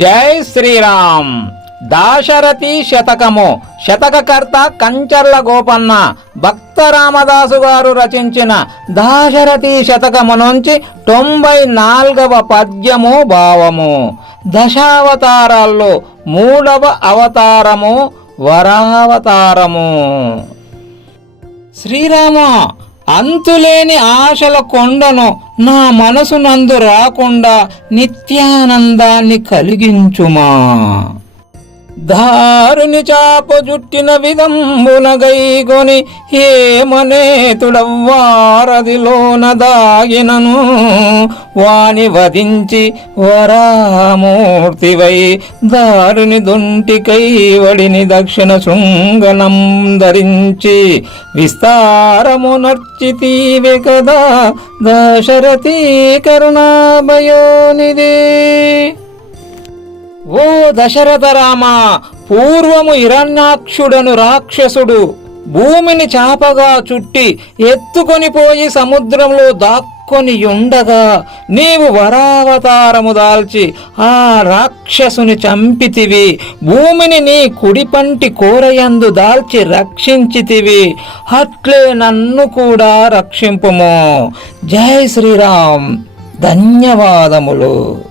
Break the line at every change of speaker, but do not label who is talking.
జై శ్రీరామ్. దాశరథి శతకము. శతకకర్త కంచర్ల గోపన్న. భక్త రామదాసు గారు రచించిన దాశరథి శతకము నుంచి తొంభై నాల్గవ పద్యము భావము. దశావతారాల్లో మూడవ అవతారము వరావతారము. శ్రీరామ అంతులేని ఆశల కొండను నా మనసు నందు రాకుండా నిత్యానందాన్ని కలిగించుమా. దారుని చాపు జుట్టిన విధంబునగైకొని ఏమనేతుడవ్వారదిలోన దాగినను వాని వధించి వరామూర్తివై దారుని దొంటికై వడిని దక్షిణ శృంగనం ధరించి విస్తారము నర్చితీవే కదా దశరథీ కరుణాభయోనిదే ఓ దశరథరామ పూర్వము హిరణ్యాక్షుడను రాక్షసుడు భూమిని చాపగా చుట్టి ఎత్తుకొని పోయి సముద్రంలో దాక్కొని ఉండగా నీవు వరావతారము దాల్చి ఆ రాక్షసుని చంపితివి. భూమిని నీ కుడిపంటి కోరయందు దాల్చి రక్షించితివి. అట్లే నన్ను కూడా రక్షింపుము. జై శ్రీరామ్. ధన్యవాదములు.